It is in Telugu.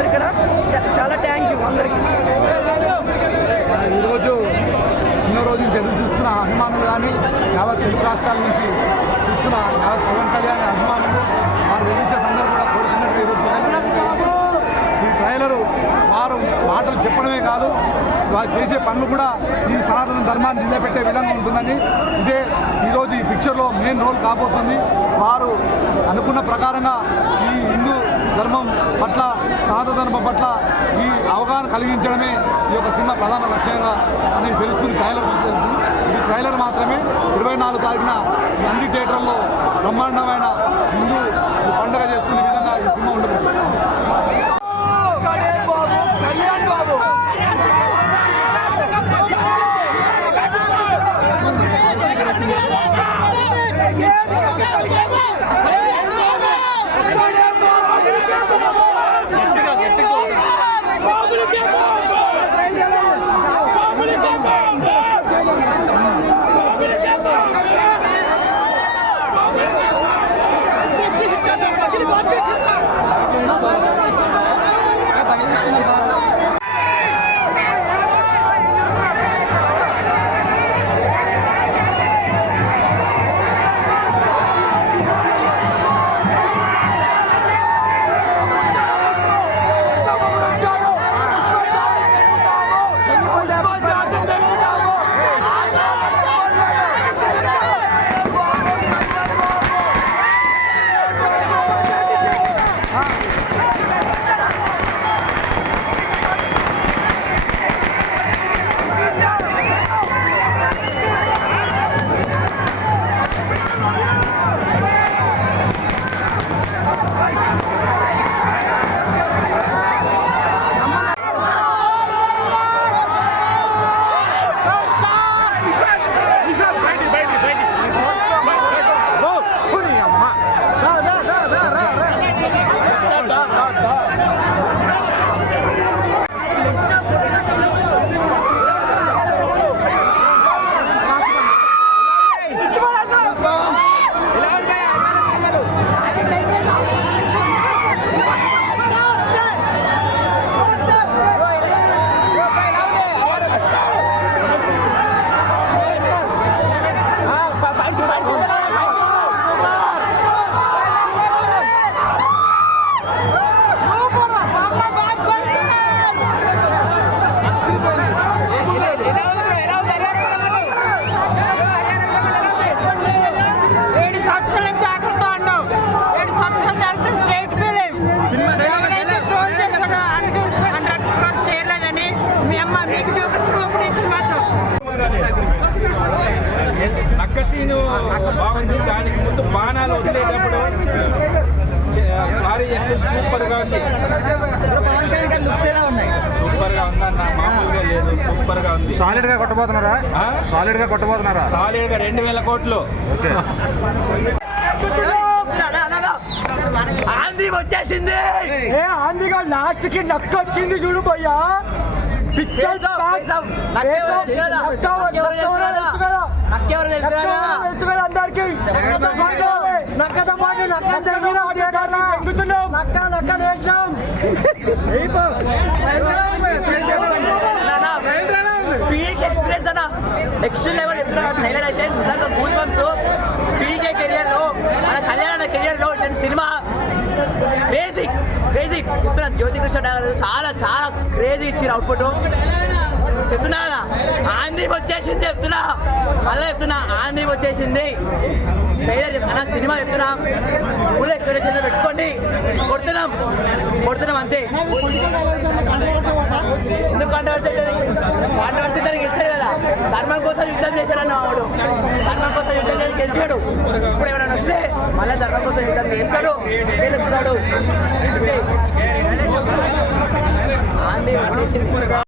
అందరు ఇక్కడ. చాలా థ్యాంక్ యూ అందరికీ. ఈరోజు ఎన్నో రోజులు ఎదురు చూస్తున్న అభిమానులు కానీ యావత్ తెలుగు రాష్ట్రాల నుంచి చూస్తున్న యావత్ పవన్ కళ్యాణ్ అభిమానులు వారు రిలీజ్ సందర్భంగా కోరుతున్నట్టు ఈ ట్రైలరు వారు మాటలు చెప్పడమే కాదు, వారు చేసే పనులు కూడా ఈ సనాతన ధర్మాన్ని నిలబెట్టే విధంగా ఉంటుందని, ఇదే ఈరోజు ఈ పిక్చర్లో మెయిన్ రోల్ కాబోతుంది. వారు అనుకున్న ప్రకారంగా ఈ హిందూ ధర్మం పట్ల, సనాతన ధర్మం పట్ల ఈ అవగాహన కలిగించడమే ఈ యొక్క సినిమా ప్రధాన లక్ష్యంగా అనేది తెలుస్తుంది. ట్రైలర్ చూసి తెలుస్తుంది. ఇది ట్రైలర్ మాత్రమే. 24 తారీఖున నంది థియేటర్లో బ్రహ్మాండమైన హిందూ పండుగ చేసుకునే విధంగా ఈ సినిమా ఉండబోతుంది. నక్కసీను బాగుంది. దానికి ముందు బాణాలు వదిలేటప్పుడు సారీ చేస్తే సూపర్గా ఉంది. సూపర్గా ఉందన్న, మామూలుగా లేదు, సూపర్గా ఉంది. సాలిడ్గా కొట్టబోతున్నారా? సాలిడ్గా 2000 కోట్లు. ఆంధ్రీ వచ్చేసింది. ఆంధ్రీగా లాస్ట్ కి నక్క వచ్చింది చూడు పోయా. అందరికి నక్కతో పాటు నక్క వేసినాం. పీక్ ఎక్స్పీరియన్స్ అన్న, నెక్స్ట్ లెవెల్ చెప్తున్నా. ట్రైలర్ అయితే నిజంగా గూస్ బంప్స్. పీకే కెరియర్ లో, మన కళ్యాణ కెరియర్ లో నేను సినిమా క్రేజీ చెప్తున్నా. జ్యోతికృష్ణ చాలా చాలా క్రేజీ ఇచ్చిన అవుట్పుట్ చెప్తున్నా. ఆంధ్రీ వచ్చేసింది చెప్తున్నా, మళ్ళీ చెప్తున్నా, ఆంధ్రీ వచ్చేసింది. ట్రైలర్ చెప్తున్నా, సినిమా చెప్తున్నా. ఫుల్ ఎక్స్పెక్టేషన్ పెట్టుకోండి. కొడుతున్నాం అంతే. ఎందుకు కాంట్రవర్సీ తనకి గెలిచాడు కదా, ధర్మం కోసం యుద్ధం చేశాడన్న వాడు. ధర్మం కోసం యుద్ధం చేసి గెలిచాడు. ఇప్పుడు ఎవరైనా వస్తే మళ్ళీ ధర్మం కోసం యుద్ధం చేస్తాడు, గెలుస్తాడు. ఆంధ్రీ